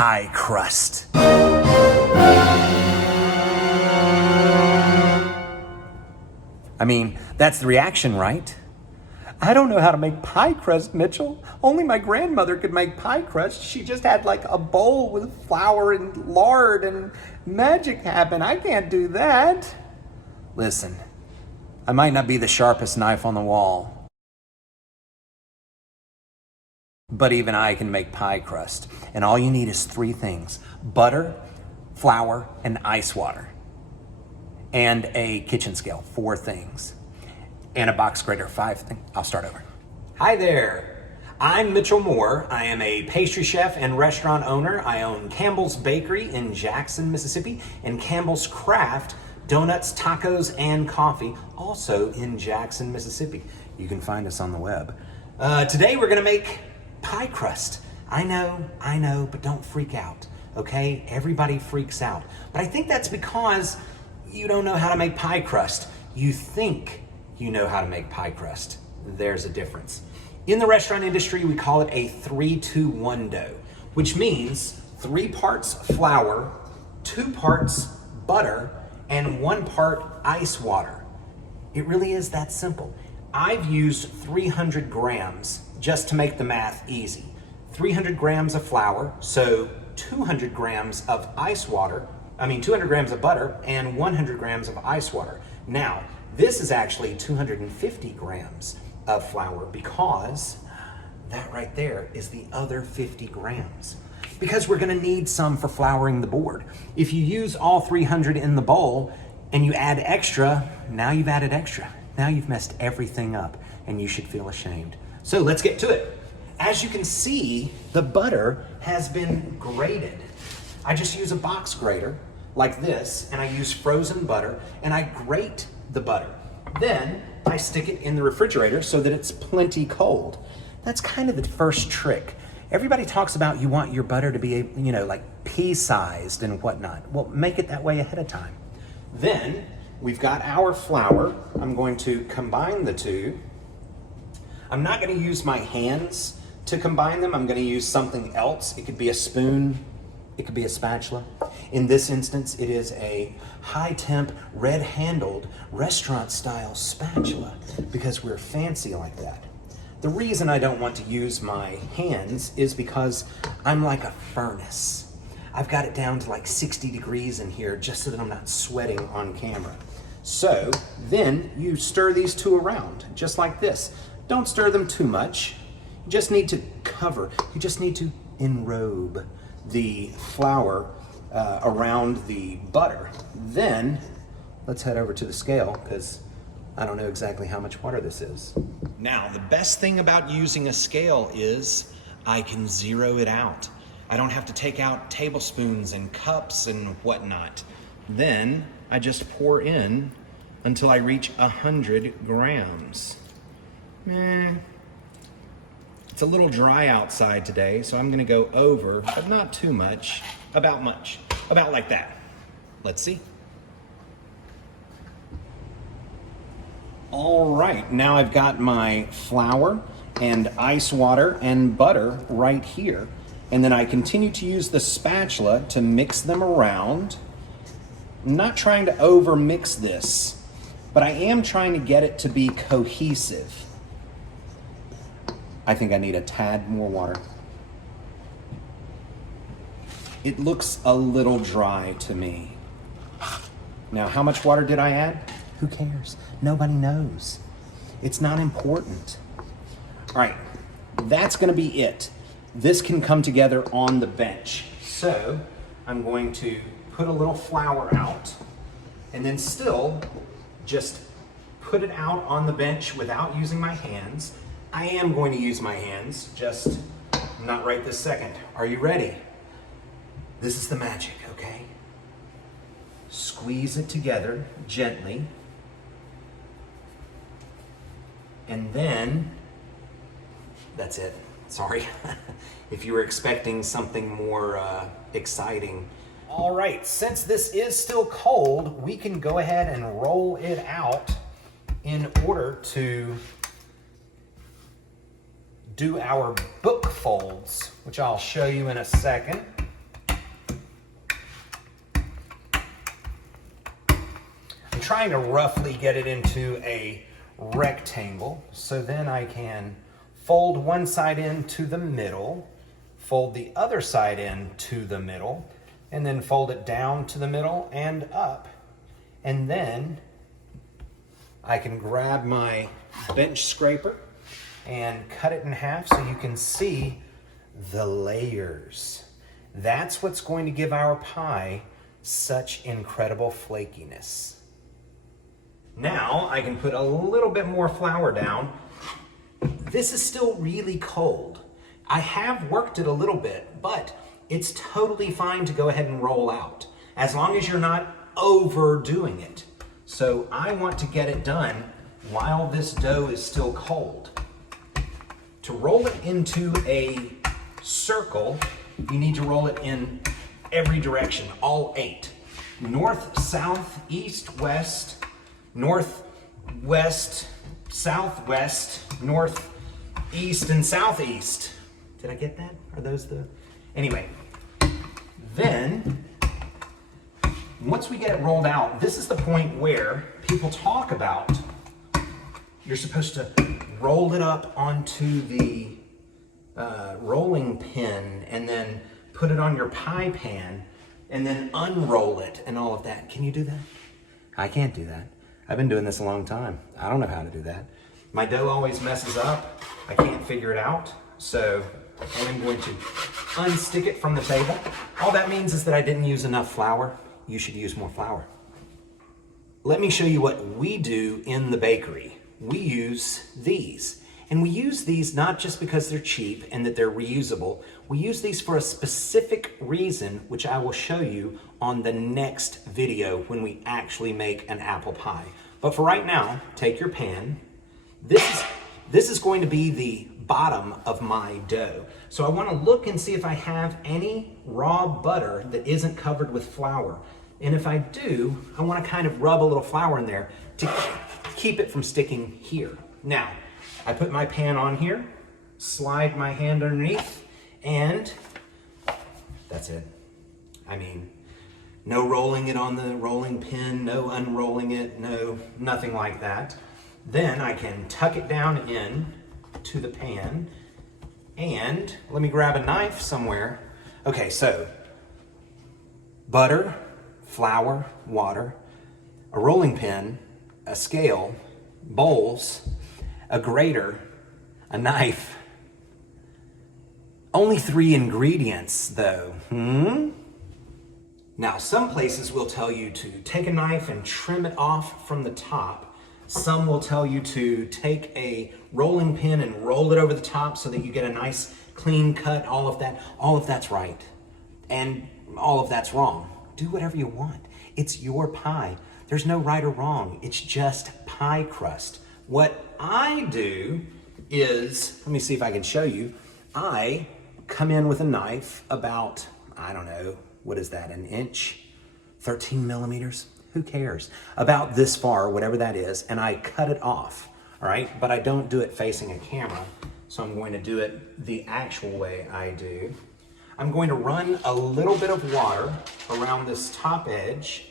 pie crust. I mean, that's the reaction, right? I don't know how to make pie crust, Mitchell. Only my grandmother could make pie crust. She just had like a bowl with flour and lard and magic happen. I can't do that. Listen, I might not be the sharpest knife on the wall, but even I can make pie crust. And all you need is 3 things: butter, flour, and ice water. And a kitchen scale, 4 things. And a box grater, 5 things. I'll start over. Hi there. I'm Mitchell Moore. I am a pastry chef and restaurant owner. I own Campbell's Bakery in Jackson, Mississippi, and Campbell's Craft, donuts, tacos, and coffee, also in Jackson, Mississippi. You can find us on the web. Today we're gonna make pie crust. I know, but don't freak out, okay? Everybody freaks out. But I think that's because you don't know how to make pie crust. You think you know how to make pie crust. There's a difference. In the restaurant industry, we call it a 3-2-1 dough, which means 3 parts flour, 2 parts butter, and 1 part ice water. It really is that simple. I've used 300 grams just to make the math easy. 300 grams of flour, so 200 grams of 200 grams of butter and 100 grams of ice water. Now, this is actually 250 grams of flour because that right there is the other 50 grams. Because we're gonna need some for flouring the board. If you use all 300 in the bowl and you add extra, now you've added extra. Now you've messed everything up and you should feel ashamed. So let's get to it. As you can see, the butter has been grated. I just use a box grater like this, and I use frozen butter, and I grate the butter. Then I stick it in the refrigerator so that it's plenty cold. That's kind of the first trick. Everybody talks about you want your butter to be, like pea-sized and whatnot. Well, make it that way ahead of time. Then we've got our flour. I'm going to combine the two. I'm not going to use my hands to combine them. I'm going to use something else. It could be a spoon. It could be a spatula. In this instance, it is a high-temp, red-handled, restaurant-style spatula because we're fancy like that. The reason I don't want to use my hands is because I'm like a furnace. I've got it down to like 60 degrees in here just so that I'm not sweating on camera. So then you stir these 2 around, just like this. Don't stir them too much. You just need to cover. You just need to enrobe the flour around the butter. Then let's head over to the scale because I don't know exactly how much water this is. Now, the best thing about using a scale is I can zero it out. I don't have to take out tablespoons and cups and whatnot. Then I just pour in until I reach 100 grams. It's a little dry outside today, so I'm gonna go over, but not too much, about like that. Let's see. All right, now I've got my flour and ice water and butter right here. And then I continue to use the spatula to mix them around. I'm not trying to over mix this, but I am trying to get it to be cohesive. I think I need a tad more water. It looks a little dry to me. Now, how much water did I add? Who cares? Nobody knows. It's not important. All right, that's gonna be it. This can come together on the bench. So I'm going to put a little flour out and then still just put it out on the bench without using my hands. I am going to use my hands, just not right this second. Are you ready? This is the magic, okay? Squeeze it together gently. And then, that's it. Sorry. If you were expecting something more exciting. All right, since this is still cold, we can go ahead and roll it out in order to do our book folds, which I'll show you in a second. trying to roughly get it into a rectangle. So then I can fold one side into the middle, fold the other side into the middle, and then fold it down to the middle and up. And then I can grab my bench scraper and cut it in half so you can see the layers. That's what's going to give our pie such incredible flakiness. Now I can put a little bit more flour down. This is still really cold. I have worked it a little bit, but it's totally fine to go ahead and roll out, as long as you're not overdoing it. So I want to get it done while this dough is still cold. To roll it into a circle, you need to roll it in every direction, all 8. North, south, east, west, north, west, southwest, north, east, and southeast. Did I get that? Are those the... Anyway, then, once we get it rolled out, this is the point where people talk about you're supposed to roll it up onto the rolling pin and then put it on your pie pan and then unroll it and all of that. Can you do that? I can't do that. I've been doing this a long time. I don't know how to do that. My dough always messes up. I can't figure it out. So I'm going to unstick it from the table. All that means is that I didn't use enough flour. You should use more flour. Let me show you what we do in the bakery. We use these. And we use these not just because they're cheap and that they're reusable. We use these for a specific reason, which I will show you on the next video when we actually make an apple pie. But for right now, take your pan. This is going to be the bottom of my dough. So I want to look and see if I have any raw butter that isn't covered with flour. And if I do, I want to kind of rub a little flour in there to keep it from sticking here. Now, I put my pan on here, slide my hand underneath, and that's it. I mean, no rolling it on the rolling pin, no unrolling it, nothing like that. Then I can tuck it down in to the pan, and let me grab a knife somewhere. Okay, so butter, flour, water, a rolling pin, a scale, bowls, a grater, a knife. Only 3 ingredients though, Now some places will tell you to take a knife and trim it off from the top. Some will tell you to take a rolling pin and roll it over the top so that you get a nice clean cut, all of that. All of that's right. And all of that's wrong. Do whatever you want. It's your pie. There's no right or wrong. It's just pie crust. What I do is, let me see if I can show you. I come in with a knife about, I don't know, what is that, an inch? 13 millimeters? Who cares? About this far, whatever that is, and I cut it off, all right? But I don't do it facing a camera, so I'm going to do it the actual way I do. I'm going to run a little bit of water around this top edge.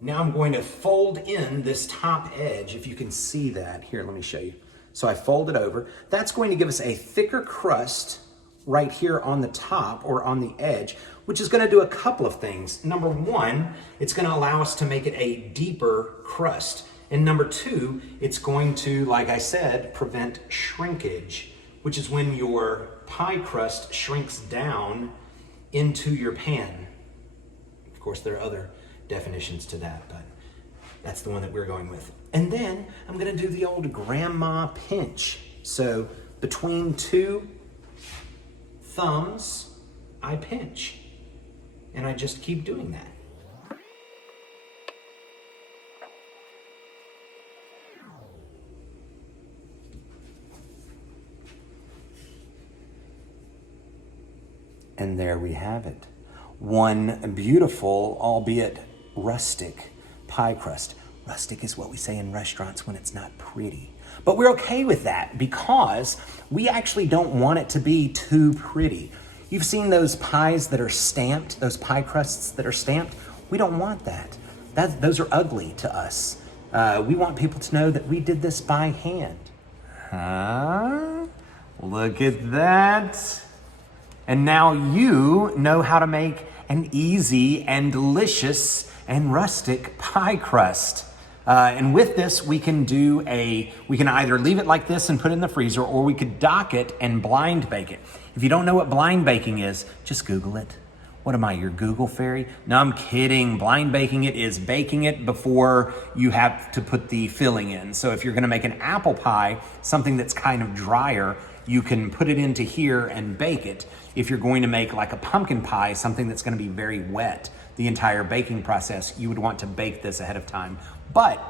Now I'm going to fold in this top edge, if you can see that. Here, let me show you. So I fold it over. That's going to give us a thicker crust right here on the top or on the edge, which is going to do a couple of things. Number one, it's going to allow us to make it a deeper crust. And number two, it's going to, like I said, prevent shrinkage, which is when your pie crust shrinks down into your pan. Of course, there are other definitions to that, but that's the one that we're going with. And then I'm going to do the old grandma pinch. So between 2 thumbs, I pinch. And I just keep doing that. And there we have it. One beautiful, albeit rustic, pie crust. Rustic is what we say in restaurants when it's not pretty. But we're okay with that because we actually don't want it to be too pretty. You've seen those pies that are stamped, those pie crusts that are stamped. We don't want that. Those are ugly to us. We want people to know that we did this by hand. Huh? Look at that. And now you know how to make an easy and delicious and rustic pie crust. And with this, we can either leave it like this and put it in the freezer, or we could dock it and blind bake it. If you don't know what blind baking is, just Google it. What am I, your Google fairy? No, I'm kidding. Blind baking it is baking it before you have to put the filling in. So if you're gonna make an apple pie, something that's kind of drier, you can put it into here and bake it. If you're going to make like a pumpkin pie, something that's gonna be very wet, the entire baking process, you would want to bake this ahead of time. But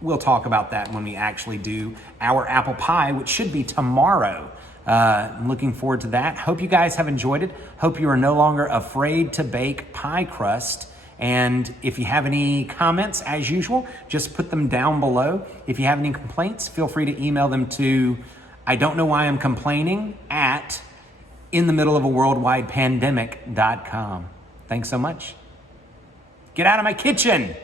we'll talk about that when we actually do our apple pie, which should be tomorrow. I'm looking forward to that. Hope you guys have enjoyed it. Hope you are no longer afraid to bake pie crust. And if you have any comments, as usual, just put them down below. If you have any complaints, feel free to email them to I don't know why I'm complaining at inthemiddleofaworldwidepandemic.com. Thanks so much. Get out of my kitchen.